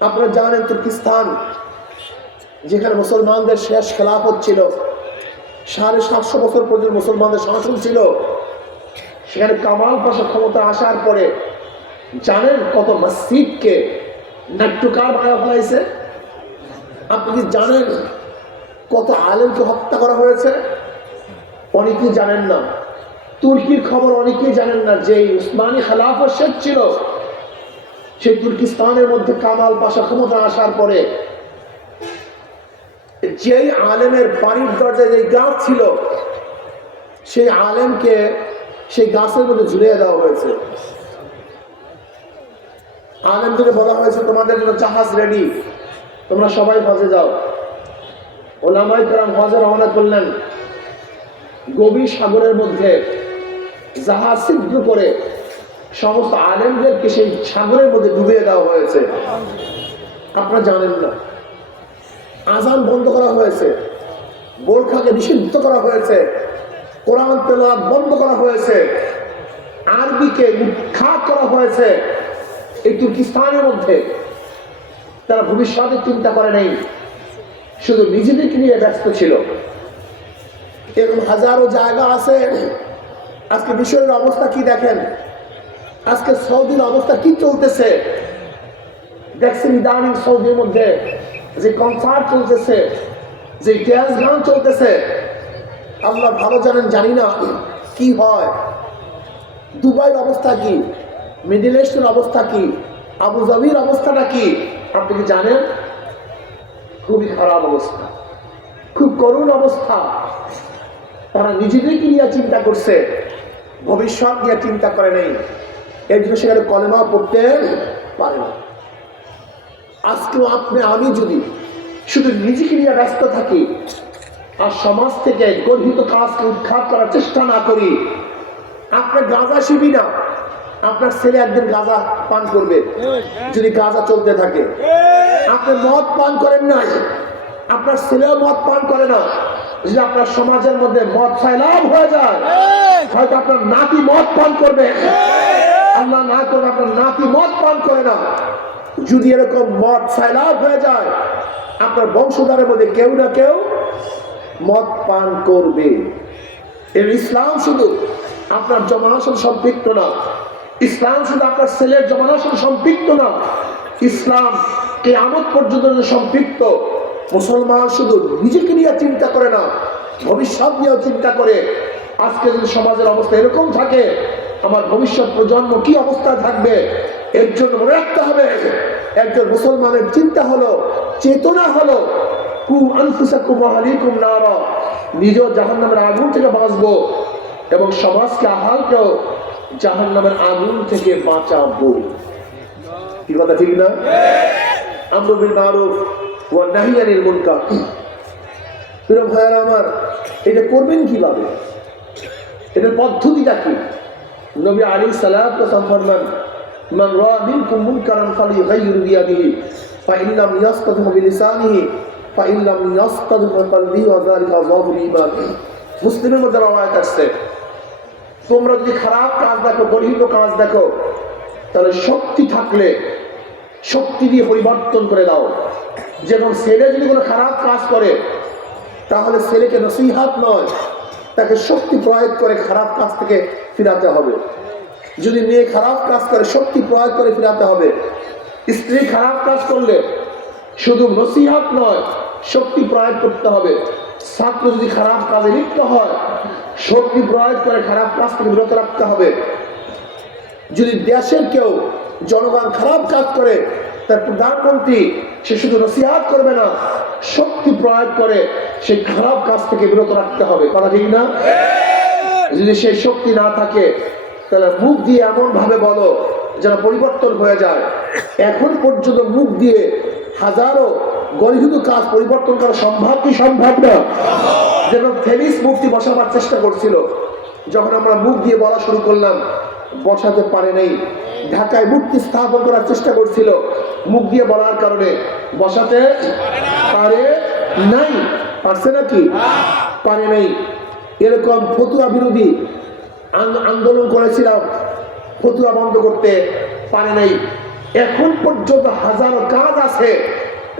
আপনারা জানেন তুর্কিস্তান যেখানে মুসলমানদের শেষ খেলাফত ছিল, 750 বছর পর্যন্ত মুসলমানদের শাসন ছিল, সেখানে কামাল পাশা ক্ষমতা আসার পরে জানেন কত মসজিদকে নাট্যকার বানানো হয়েছে? আপনি কি জানেন কত আলেমকে হত্যা করা হয়েছে? অনেকেই জানেন না। তুর্কির খবর অনেকেই জানেন না যে উসমানী খেলাফত শেষ ছিল, সেই তুর্কিস্তানের মধ্যে কামাল পাশা ক্ষমতা আসার পরে যেই আলেমের বাড়ির দরজায় যে গাছ ছিল, সেই আলেমকে সেই গাছের মধ্যে ঝুলিয়ে দেওয়া হয়েছে। আলেমদেরকে বলা হয়েছে তোমাদের জন্য জাহাজ রেডি, তোমরা সবাই হজে যাও। ওলামায়ে কেরাম হজে রওনা করলেন। গভীর সাগরের মধ্যে জাহাজ ছিদ্র করে সমস্ত আলেমদেরকে সেই সাগরের মধ্যে ডুবিয়ে দেওয়া হয়েছে। আপনারা জানেন না। আজান বন্ধ করা হয়েছে, বোরখাকে নিষিদ্ধ করা হয়েছে, কোরআন তেলাওয়াত বন্ধ করা হয়েছে, আরবিকে উৎখাত করা হয়েছে। এই তুর্কিস্তানের মধ্যে তারা ভবিষ্যতের চিন্তা করে নেই, শুধু নিজেদেরকে নিয়ে ব্যস্ত ছিল। এরকম হাজারো জায়গা আছে। আজকে বিশ্বের অবস্থা কি দেখেন, আজকে সৌদির অবস্থা কি চলতেছে দেখছেন? ইদানিং সৌদির মধ্যে যে কনসার্ট চলতেছে, যে ড্যান্স গান চলতেছে, আল্লাহ ভালো জানেন, জানি না কি হয়। দুবাইয়ের অবস্থা কি, মিডল ইস্টের অবস্থা কি, আবু ধাবির অবস্থাটা কি আপনি কি জানেন? খুবই খারাপ অবস্থা, খুব করুণ অবস্থা। তারা নিজেদেরকে নিয়ে চিন্তা করছে, ভবিষ্যৎ নিয়ে চিন্তা করে নেই। এই জন্য সেখানে কলেমা পড়তে পারে না। আজকেও আপনি আমি যদি শুধু নিজেকে নিয়ে ব্যস্ত থাকি আর সমাজ থেকে গর্হিত কাজকে উৎখাত করার চেষ্টা না করি, আপনার গাঁজা শিবি না, আপনার ছেলে একদিন গাঁজা পান করবে যদি গাঁজা চলতে থাকে। আপনি মদ পান করেন না, আপনার ছেলেও মদ পান করে না। যদি আপনার সমাজের মধ্যে মদ ফাইলাম হয়ে যায়, হয়তো আপনার নাতি মদ পান করবে। আল্লাহ না করে আপনার নাতি মদ পান করে না। যদি এরকম মদ ফাইলাম হয়ে যায়, আপনার বংশধরের মধ্যে কেউ না কেউ মদ পান করবে। এর ইসলাম শুধু আপনার জমানার সাথে সম্পৃক্ত না, ইসলাম শুধু আপনার ছেলের জমানার সাথে সম্পৃক্ত না, ইসলাম কিয়ামত পর্যন্ত সম্পৃক্ত। মুসলমান শুধু নিজেকে নিয়ে চিন্তা করে না, ভবিষ্যৎ নিয়েও চিন্তা করে। আজকে যদি সমাজের অবস্থা এরকম থাকে, আমার ভবিষ্যৎ প্রজন্ম কি অবস্থায় থাকবে? এর জন্য মনে রাখতে হবে, একজন মুসলমানের চিন্তা হলো, চেতনা হলো, কু আনফুসাকুম ওয়া আহলিকুম নারা, নিজেও জাহান্নামের আগুন থেকে বাঁচবো এবং সমাজকে আহালকেও জাহান্নামের আগুন থেকে বাঁচাবো। কি কথা ঠিক না? আমরু বিল মারুফ ওয়া নাহি আনিল মুনকার। প্রিয় ভাইরা আমার, এটা করবেন কিভাবে? এটার পদ্ধতিটা কি? নবী আলাইহিস সালাতু ওয়াস সালাম ফরমান, মান রাআ মিনকুম মুনকারান ফালিয়ুগাইয়িরহু বিয়াদিহি ফাইন লাম ইয়াসতাতি'হু বিলিসানিহি ফাইন লাম ইয়াসতাতি'হু বিকলবিহি ওয়া যালিকা আযাবুল ঈমান। মুসলিমের মধ্যে রওয়ায়াত আছে, তোমরা যদি খারাপ কাজ দেখো, গর্হিত কাজ দেখো, তাহলে শক্তি থাকলে শক্তি দিয়ে পরিবর্তন করে দাও। যেমন ছেলে যদি কোনো খারাপ কাজ করে, তাহলে ছেলেকে নসিহত নয়, তাকে শক্তি প্রয়োগ করে খারাপ কাজ থেকে ফিরাতে হবে। যদি মেয়ে খারাপ কাজ করে, শক্তি প্রয়োগ করে ফিরাতে হবে। স্ত্রী খারাপ কাজ করলে শুধু নসিহত নয়, শক্তি প্রয়োগ করতে হবে। ছাত্র যদি খারাপ কাজে লিপ্ত হয়, শক্তি প্রয়োগ করে খারাপ কাজ থেকে বিরত রাখতে হবে। যদি দেশের কেউ জনগণ খারাপ কাজ করে, তার প্রধানমন্ত্রী সে শুধু নসিহত করবে না, শক্তি প্রয়োগ করে সেই খারাপ কাজ থেকে বিরত রাখতে হবে। কথা ঠিক না? যদি সেই শক্তি না থাকে, তাহলে মুখ দিয়ে এমন ভাবে বলো যেন পরিবর্তন হয়ে যায়। এখন পর্যন্ত মুখ দিয়ে হাজারো গর্হিত কাজ পরিবর্তন করা সম্ভব কি সম্ভব না? যেমন ফেনিস মূর্তি বসাবার চেষ্টা করছিল, যখন আমরা মুখ দিয়ে বলা শুরু করলাম, বসাতে পারে নাই। ঢাকায় মূর্তি স্থাপন করার চেষ্টা করছিল, মুখ দিয়ে বলার কারণে বসাতে পারে নাই। পারছে নাকি? পারে নাই। এরকম ফতুয়া বিরোধী আন্দোলন করেছিলাম, ফতুয়া বন্ধ করতে পারে নাই। এখন পর্যন্ত হাজারো কাজ আছে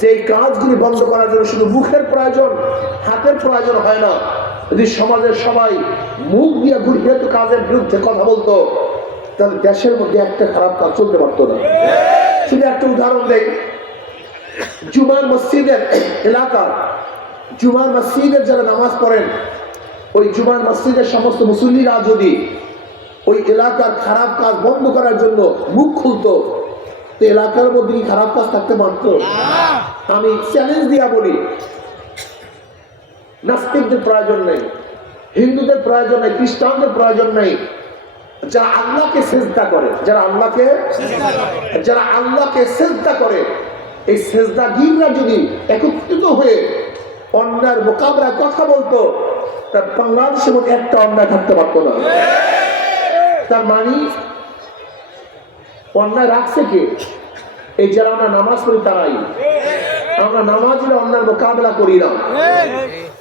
যে কাজগুলি বন্ধ করার জন্য শুধু মুখের প্রয়োজন, হাতের প্রয়োজন হয় না। যদি সমাজের সবাই মুখ দিয়ে ঘুরিয়ে তো কাজের বিরুদ্ধে কথা বলতো, তাহলে দেশের মধ্যে একটা খারাপ কাজ চলতে পারতো না। শুধু একটা উদাহরণ দেই, জুমার মসজিদের এলাকা, জুমার মসজিদের যারা নামাজ পড়েন, ওই জুমার মসজিদের সমস্ত মুসল্লিরা যদি ওই এলাকার খারাপ কাজ বন্ধ করার জন্য মুখ খুলতো, তো এলাকার মধ্যে কি খারাপ কাজ থাকতে পারত? আমি চ্যালেঞ্জ দিয়া বলি, নাস্তিকদের প্রয়োজন নেই, হিন্দুদের প্রয়োজন নেই, খ্রিস্টানদের প্রয়োজন নেই। যারা আল্লাহকে সেজদা করে, যারা আল্লাহকে সেজদা করে, এই সেজদাগীরা যদি একত্রিত হয়ে অন্যায়ের মোকাবেলায় কথা বলতো, তার বাংলাদেশের মধ্যে একটা অন্যায় থাকতে পারতো না। তার মানে অন্যায় রাখছে কে? এই যারা আমরা নামাজ পড়ি তারাই। আমরা নামাজিরা অন্যায় মোকাবেলা করি না,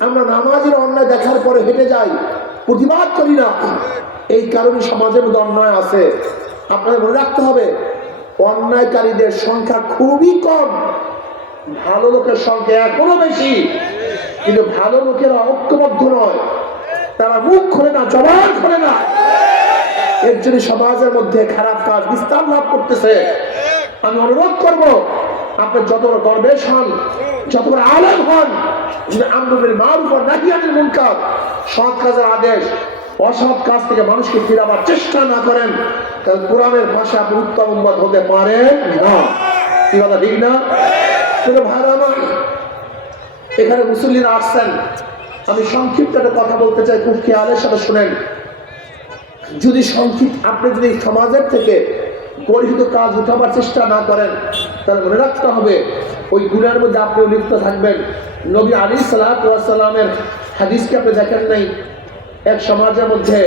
আমরা নামাজিরা অন্যায় দেখার পরে হেঁটে যাই, প্রতিবাদ করি না। এই কারণে সমাজের মধ্যে অন্যায় আছে। আপনাদের মনে রাখতে হবে, অন্যায়কারীদের সংখ্যা খুবই কম, ভালো লোকের সংখ্যা এখনো বেশি। কিন্তু ভালো লোকেরা ঐক্যবদ্ধ নয়, তারা মুখ খোলে না, জবান খোলে না। এর জন্য সমাজের মধ্যে খারাপ কাজ বিস্তার লাভ করতেছে। আমি অনুরোধ করব, আপনি যত বড় দরবেশ হন, যত বড় আলেম হন, যদি আমরু বিল মারুফ ওয়া নাহি আনিল মুনকার, সৎ কাজের আদেশ, অসৎ কাজ থেকে মানুষকে ফিরাবার চেষ্টা না করেন, তাহলে কোরআনের ভাষায় আপনি উত্তম উম্মত হতে পারেন না। কি কথা ঠিক না? ভাইরা আমার, এখানে মুসল্লিরা আসছেন, আমি সংক্ষিপ্ত একটা কথা বলতে চাই, খুব খেয়ালের সাথে শুনেন। যদি আপনি যদি সমাজের থেকে গর্হিত কাজ উঠাবার চেষ্টা না করেন, তাহলে মনে রাখতে হবে ওই গুনার মধ্যে আপনি লিপ্ত থাকবেন। নবী আলাইহিস সালাতু ওয়াস সালামের হাদিসকে আপনি দেখেন নাই? এক সমাজের মধ্যে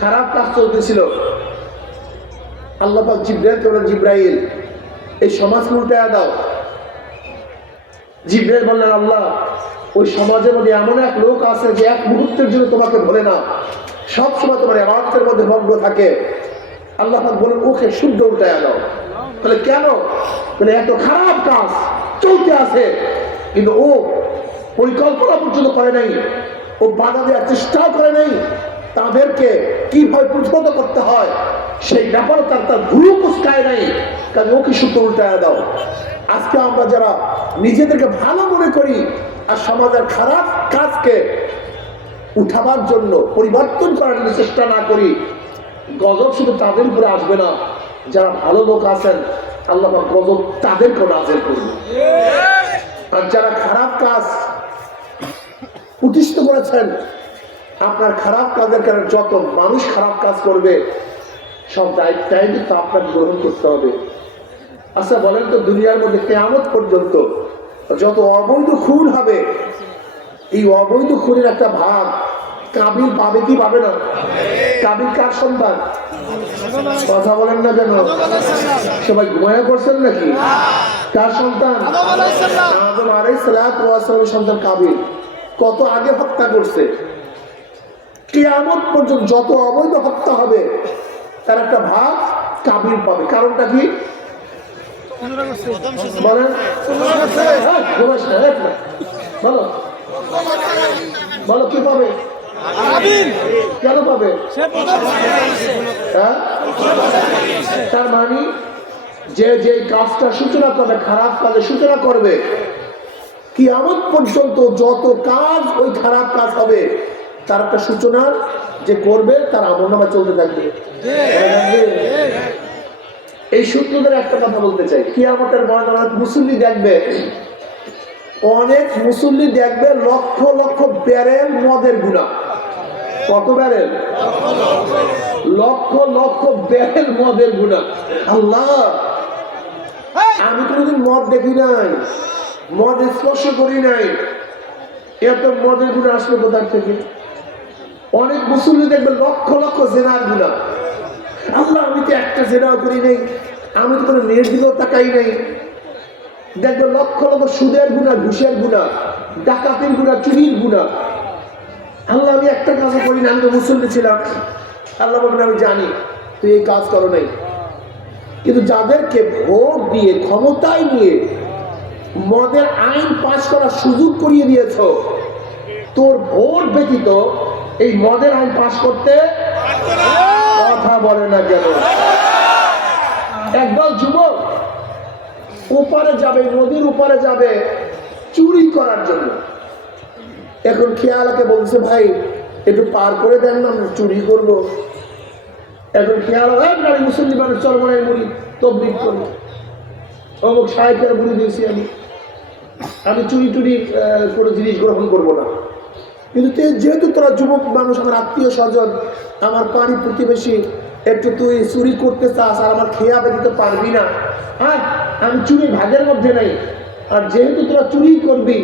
খারাপ কাজ চলতেছিল, আল্লাহ পাক জিবরাইলকে বললেন, জিবরাইল এই সমাজ উল্টায়া দাও। জিবরাইল বললেন, আল্লাহ ওই সমাজের মধ্যে এমন এক লোক আছে যে এক মুহূর্তের জন্য তোমাকে ভোলে না, সব সময় তোমার ইবাদতের মধ্যে মগ্ন থাকে। আল্লাহ পাক বলেন, ওকে শুদ্ধ উল্টায়া দাও। তাহলে কেন? বলে এত খারাপ কাজ চলতে আছে, কিন্তু ও পরিকল্পনা পর্যন্ত করে নাই, ও বাধা দেওয়ার চেষ্টাও করে নাই, তাদেরকে কিভাবে প্রতিহত করতে হয় সেই ব্যাপারে তার ভুল কুচকায় নাই, কাজে ওকে শুদ্ধ উল্টায়া দাও। আজকে আমরা যারা নিজেদেরকে ভালো মনে করি আর সমাজের খারাপ কাজকে উঠাবার জন্য, পরিবর্তন করার জন্য চেষ্টা না করি, গজব শুধু তাদের উপরে আসবে না, যারা ভালো লোক আছেন আল্লাহ পাক গজব তাদেরকেও নাযিল করবে। আর যারা খারাপ কাজ প্রতিষ্ঠিত করেছেন, আপনার খারাপ কাজের কারণে যত মানুষ খারাপ কাজ করবে, সব দায়িত্বটাই কিন্তু আপনাকে গ্রহণ করতে হবে। আচ্ছা বলেন তো, দুনিয়ার মধ্যে কিয়ামত পর্যন্ত যত অবৈধ খুন হবে, এই অবৈধ খুনের একটা ভাগ কাবিল পাবে কি পাবে না? কাবিল কার সন্তান? কথা বলেন না কেন? সবাই ঘুমায়া করছেন নাকি? কার সন্তান? আদম আলাইহিস সালামের সন্তান কাবিল। কত আগে হত্যা করছে। কিয়ামত পর্যন্ত যত অবৈধ হত্যা হবে তার একটা ভাগ কাবিল পাবে। কারণটা কি বলেন? বলো বলো, কি পাবে? কেন পাবে? তার মানে যে কাজটা সূচনা করবে, খারাপ কাজের সূচনা করবে, কিয়ামত পর্যন্ত যত কাজ ওই খারাপ কাজ হবে তার একটা সূচনার যে করবে তার আমলনামা চলতে থাকবে। এই সূত্রদের একটা কথা বলতে চাই, কিয়ামতের ময়দানে মুসল্লি দেখবে, অনেক মুসল্লি দেখবে লক্ষ লক্ষ ব্যারেল মদের গুনাহ। কত ব্যারেল? লক্ষ লক্ষ ব্যারেল মদের গুনাহ। আল্লাহ, আমি কোনোদিন মদ দেখি নাই, মদ স্পর্শ করি নাই, এত মদের গুনাহ আসবে কোথা থেকে? অনেক মুসল্লি দেখবে লক্ষ লক্ষ জেনার গুনাহ। আল্লাহ, আমি তো একটা জেনাও করি নাই, আমি তো কোনো মেয়ের দিকেও তাকাই নাই। দেখবে লক্ষ লক্ষ সুদের গুনাহ, ঘুষের গুনাহ, ডাকাতির গুনাহ, চুরির গুনাহ। আল্লাহ, আমি একটা কাজও করি না, আমি তো মুসল্লি ছিলাম। আল্লাহ বলবেন, আমি জানি তুই এই কাজ করো নাই। কিন্তু যাদেরকে ভোট দিয়ে ক্ষমতায় নিয়ে মদের আইন পাশ করার সুযোগ করিয়ে দিয়েছ, তোর ভোট ব্যতীত এই মদের আইন পাশ করতে কথা বলে না কেন? একদল যুবক ওপারে যাবে, নদীর ওপারে যাবে চুরি করার জন্য। এখন খেয়ালাকে বলছে, ভাই একটু পার করে দেন না, আমরা চুরি করব। এখন খেয়াল নারী মুসল্লি মানুষ চরমনের মুড়ি তবলিগ করবো, অমুক সাহেবের মুড়ি দিয়েছি আমি চুরি টুরি কোনো জিনিস গ্রহণ করব না। কিন্তু যেহেতু তোরা যুবক মানুষ, আমার আত্মীয় স্বজন, আমার পাড়ি প্রতিবেশী, একটু তুই চুরি করতে চাস আর আমার খেয়া দিতে পারবি না, হ্যাঁ আমি চুরি ভাগের মধ্যে নাই। আর যেহেতু তোরা চুরি করবি,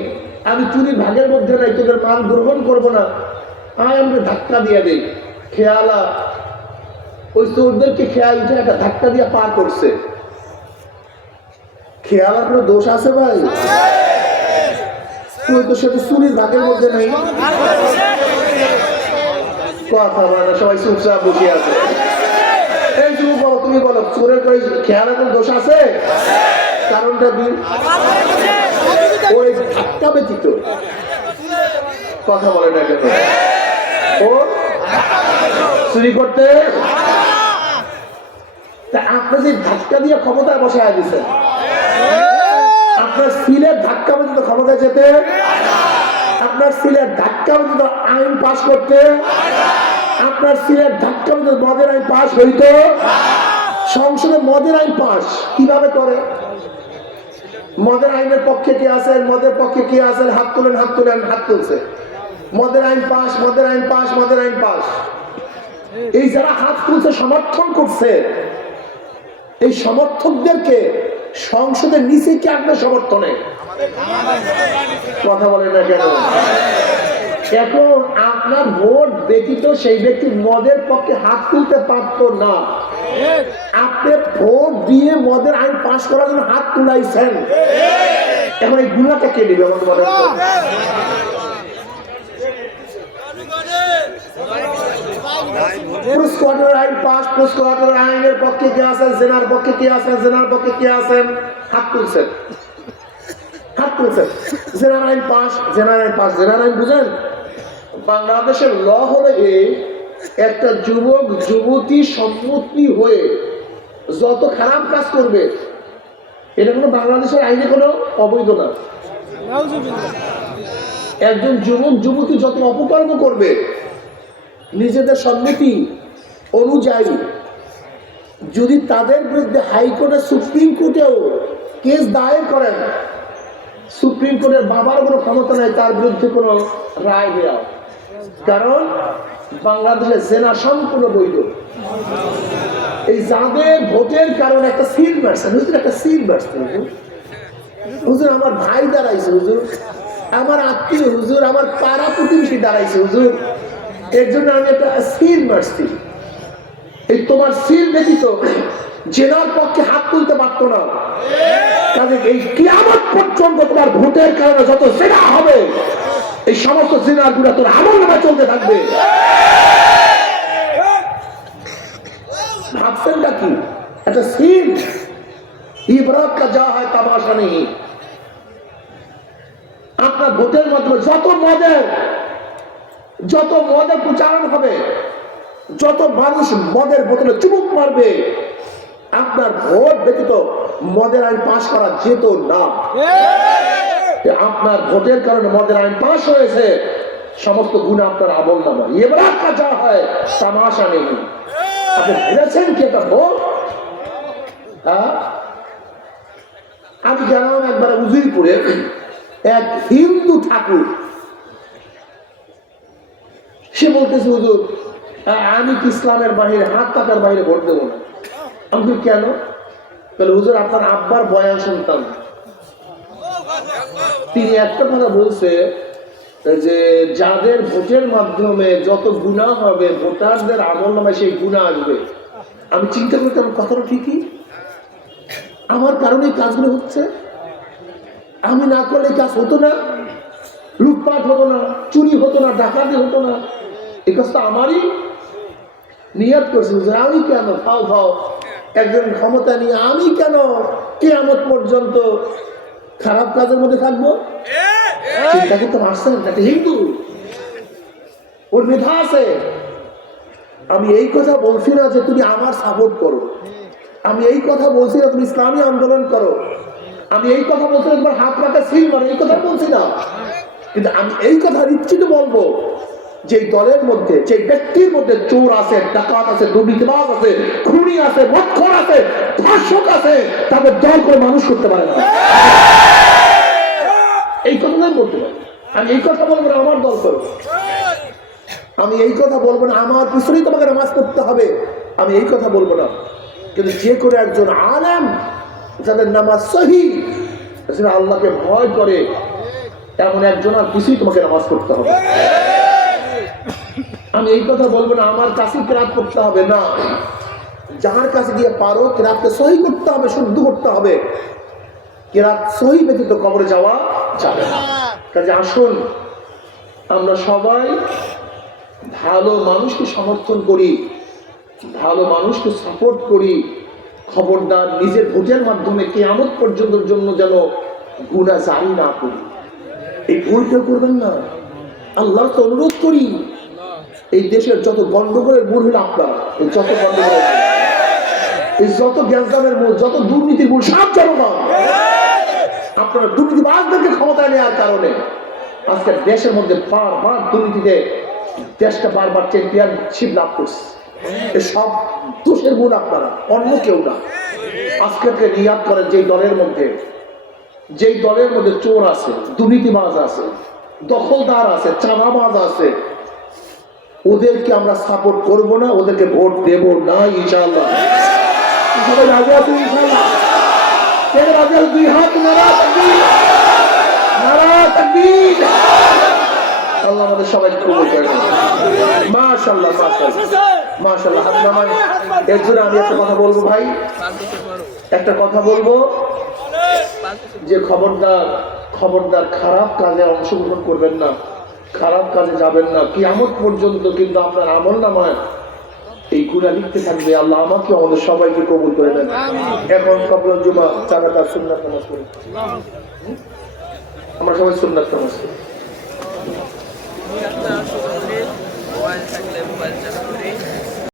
আমি চুরি ভাগের মধ্যে নাই, তোদের মাল গ্রহণ করব না, আমি ধাক্কা দিয়ে দেই। খেয়ালা ওই চোরদেরকে খেয়াল উঠে একটা ধাক্কা দিয়ে পার করছে। খেয়ালার কোনো দোষ আছে ভাই? তুই তো সেটা চুরির ভাগের মধ্যে নেই, কথা বলে না, সবাই চুপচাপ বসে আছে। এই যুবক বলো, তুমি বলো, চোরের করে খেয়ালের কোনো দোষ আছে? কারণটা কি? ওই ধাক্কা ব্যতীত কথা বলে না কেন? ও চুরি করতে আপনি যে ধাক্কা দিয়ে ক্ষমতায় বসায় দিচ্ছেন, আপনার সিলের ধাক্কা ব্যতীত ক্ষমতায় যেতে, আপনার সিলের ধাক্কা ব্যতীত আইন পাশ করতে, আপনার সিলের ধাক্কা ব্যতীত মদের আইন পাশ হইত। সংসদে মদের আইন পাশ কিভাবে করে? মদের আইনের পক্ষে কে আছেন, মদের পক্ষে কে আছেন, হাত তুলেন, হাত তুলেন, হাত তুলছে। মদের আইন পাশ, মদের আইন পাশ, মদের আইন পাশ। এই যারা হাত তুলছে, সমর্থন করছে, এই সমর্থকদেরকে সংসদের নিচে কি আপনার সমর্থনে কথা বলে না কেন? এখন আপনার ভোট ব্যতীত সেই ব্যক্তি মদের পক্ষে হাত তুলতে পারত না। আপনি ভোট দিয়ে মদের আইন পাশ করার জন্য হাত তুলাইছেন, এখন এই গুণাটা কে দিবে? আমার বলেন তো। পুরস্কারের আইন পাশ, পুরস্কারের আইনের পক্ষে কে আছেন, জেনার পক্ষে কে আছেন, জেনার পক্ষে কে আছেন, হাত তুলছেন, হাত তুলছেন। জেনার আইন পাশ, জেনার আইন পাশ, জেনার আইন বুঝেন? বাংলাদেশের ল হলে একটা যুবক যুবতী সম্মতি হয়ে যত খারাপ কাজ করবে, এটা কোনো বাংলাদেশের আইনে কোনো অবৈধ না। একজন যুবক যুবতী যত অপকর্ম করবে, নিজেদের সম্মতি অনুযায়ী, যদি তাদের বিরুদ্ধে হাইকোর্টে, সুপ্রিম কোর্টেও কেস দায়ের করেন, সুপ্রিম কোর্টের বাবার কোনো ক্ষমতা নাই তার বিরুদ্ধে কোনো রায় দেওয়া, কারণ বাংলাদেশে জেনা সম্পূর্ণ বৈধ। এই যাদের ভোটের কারণে একটা সিল মারছেন, হুজুর একটা সিল মারছেন, হুজুর আমার ভাই দাঁড়াইছে, হুজুর আমার আত্মীয়, হুজুর আমার পাড়া প্রতিবেশী দাঁড়াইছে, হুজুর এর জন্য আমি একটা সিল মারছি। এই তোমার সিল ব্যতীত জেনার পক্ষে হাত তুলতে পারতো না। কাজে এই কিয়ামত পর্যন্ত তোমার ভোটের কারণে যত জেনা হবে, এই সমস্ত জেনার গুলা তোর আমল নামে চলতে থাকবে। ভাবছেনটা কি? একটা সিল, ইবরাত কা যা হয় তামাশা নেই। আপনার ভোটের মাধ্যমে যত মদের প্রচারণ হবে, যত মানুষ মদের বোতলে চুমুক মারবে, আপনার ভোট ব্যতীত মদের আইন পাশ করা যেত না। আপনার ভোটের কারণে মদের আইন পাশ হয়েছে, সমস্ত গুণা আপনার আমল নামা। এবার যা হয় তামাশা নেই। আপনি ভেবেছেন কি এটা ভোট? আমি গেলাম একবার উজিরপুরে, এক হিন্দু ঠাকুর, সে বলতেছে, হুজুর আমি কি ইসলামের বাহিরে, হাত পাকার বাইরে ভোট দেবো না। আমি কেন? তাহলে হুজুর আপনার আব্বার বয়ান শুনতাম, তিনি একটা কথা বলছে যে যাদের ভোটের মাধ্যমে যত গুনাহ হবে, ভোটারদের আমল নামে সেই গুনাহ আসবে। আমি চিন্তা করতাম, কথাটা ঠিকই, আমার কারণে কাজগুলো হচ্ছে, আমি না করলে কাজ হতো না, লুটপাট হতো না, চুরি হতো না, ডাকাতি হতো না। এই কাজটা আমারই নিয়ত করছি, আমি কেন ফাও একজন ক্ষমতা নিয়ে আমি কেন কিয়ামত পর্যন্ত খারাপ কাজের মধ্যে থাকবো? চিন্তা করতে পারছেন? একটা হিন্দু, ওর মেধা আছে। আমি এই কথা বলছি না যে তুমি আমার সাপোর্ট করো, আমি এই কথা বলছি না তুমি ইসলামী আন্দোলন করো, আমি এই কথা বলছি না তোমার হাত রাখা সিল মারো, এই কথা বলছি না। কিন্তু আমি এই কথা নিশ্চিত বলবো যে দলের মধ্যে, যে ব্যক্তির মধ্যে চোর আছে, ডাকাত আছে, দুর্নীতিবাজ আছে, খুনি আছে, মক্খর আছে, ধর্ষক আছে, তাদের দল করে মানুষ করতে পারে না। এই কথা আমি বলতে পারি। আমি এই কথা বলবো না আমার দল করো, আমি এই কথা বলবো না আমার পিছনেই তোমাকে নামাজ পড়তে হবে, আমি এই কথা বলবো না। কিন্তু যে করে একজন আলেম যাদের নামাজ সহি, আল্লাহকে ভয় করে, এমন একজন আর কিছুই তোমাকে নামাজ পড়তে হবে। আমি এই কথা বলবো না আমার কাছে কেরাত করতে হবে, না, যার কাছে গিয়ে পারো কেরাতকে সহি করতে হবে, শুদ্ধ করতে হবে। কেরাত সহি ব্যতীত কবরে যাওয়া যাবে না। কাজে আসুন আমরা সবাই ভালো মানুষকে সমর্থন করি, ভালো মানুষকে সাপোর্ট করি। খবরদার নিজের ভোটের মাধ্যমে কিয়ামত পর্যন্তর জন্য যেন গুনাহ জারি না করি। এই ভুল কেউ করবেন না, আল্লাহ তো অনুরোধ করি। এই দেশের যত গন্ডগোলের মূল হলো আপনারা, এই যত গন্ডগোলের, এই যত গ্যাঞ্জামের মূল, যত দুর্নীতির মূল সব জনগণ। আপনারা দুর্নীতিবাজদেরকে ক্ষমতায় নেওয়ার কারণে আজকে দেশের মধ্যে বারবার দুর্নীতিতে দেশটা বারবার চ্যাম্পিয়নশিপ লাভ করছে। সব দোষের মূল আপনারা, অন্য কেউ না। আজকে নিয়াত করেন যেই দলের মধ্যে চোর আছে, দুর্নীতিবাজ আছে, দখলদার আছে, চাঁদাবাজ আছে, ওদেরকে আমরা সাপোর্ট করব না, ওদেরকে ভোট দেব না ইনশাআল্লাহ। সবাই রাজি আছেন ইনশাআল্লাহ? কে রাজি আছেন? দুই হাত নারা তাকবীর, নারা তাকবীর। আল্লাহ আমাদের সবাইকে কবুল করে নেন। মাশাআল্লাহ, মাশাআল্লাহ, মাশাআল্লাহ। হাত নামান। এর জন্য আমি একটা কথা বলবো ভাই, একটা কথা বলবো যে খবরদার খারাপ কাজে অংশগ্রহণ করবেন না, খারাপ কাজে যাবেন না। কিয়ামত পর্যন্ত কিন্তু আপনার আমল নামায় এই গুনাহ লিখতে থাকবে। আল্লাহ আমাকে আমাদের সবাইকে কবুল করে নেন। এখন কবুল জুমা চাকাতার সুন্নাত নামাজ পড়ি, আমরা সবাই সুন্নাত নামাজ পড়ি।